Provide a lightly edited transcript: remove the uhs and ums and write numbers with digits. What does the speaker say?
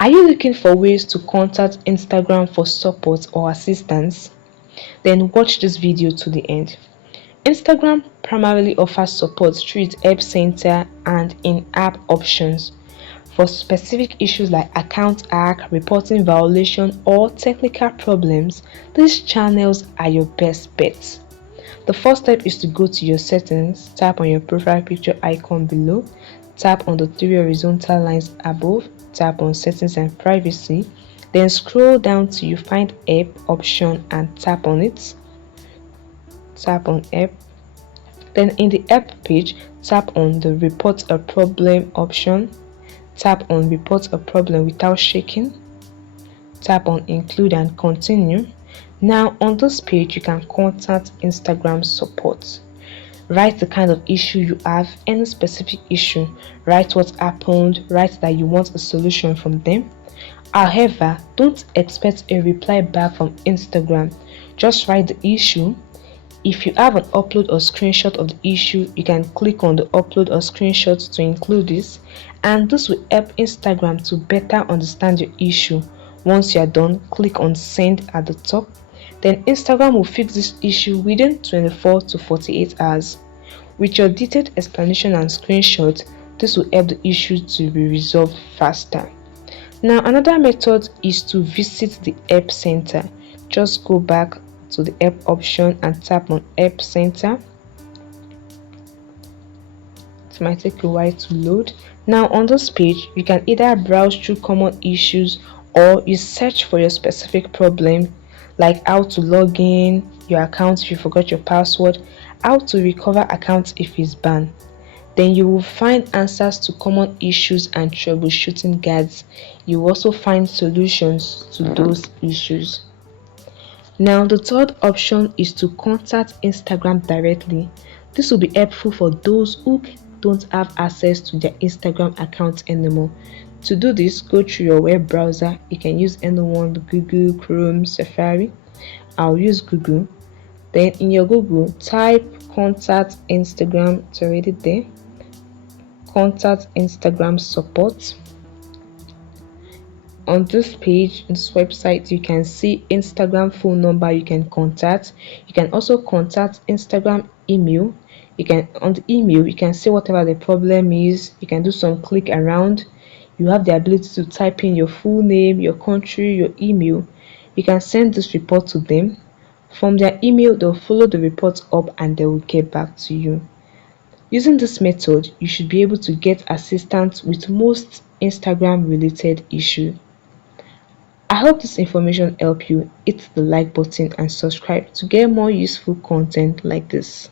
Are you looking for ways to contact Instagram for support or assistance? Then watch this video to the end. Instagram primarily offers support through its Help Center and in-app options. For specific issues like account hack, reporting violation, or technical problems, these channels are your best bet. The first step is to go to your settings, tap on your profile picture icon below, tap on the three horizontal lines above, tap on settings and privacy, then scroll down till you find app option and tap on it. Tap on app. Then in the app page, tap on the report a problem option. Tap on report a problem without shaking. Tap on include and continue. Now on this page you can contact Instagram support. Write the kind of issue you have, any specific issue. Write what happened, write that you want a solution from them. However, don't expect a reply back from Instagram. Just write the issue. If you have an upload or screenshot of the issue, you can click on the upload or screenshot to include this, and this will help Instagram to better understand your issue. Once you are done, click on send at the top. Then Instagram will fix this issue within 24 to 48 hours. With your detailed explanation and screenshot, this will help the issue to be resolved faster. Now another method is to visit the Help Center. Just go back to the app option and tap on Help Center. It might take a while to load. Now on this page, you can either browse through common issues or you search for your specific problem, like how to log in your account if you forgot your password, how to recover accounts if it's banned. Then you will find answers to common issues and troubleshooting guides. You will also find solutions to those issues. Now the third option is to contact Instagram directly. This will be helpful for those who don't have access to their Instagram account anymore. To do this, go through your web browser. You can use anyone, Google, Chrome, Safari. I'll use Google. Then in your Google, type contact Instagram. It's already there. Contact Instagram support. On this page, this website, you can see Instagram phone number you can contact. You can also contact Instagram email. You can, on the email, you can see whatever the problem is. You can do some click around. You have the ability to type in your full name, your country, your email. You can send this report to them. From their email, they'll follow the report up and they will get back to you. Using this method, you should be able to get assistance with most Instagram related issues. I hope this information helped you. Hit the like button and subscribe to get more useful content like this.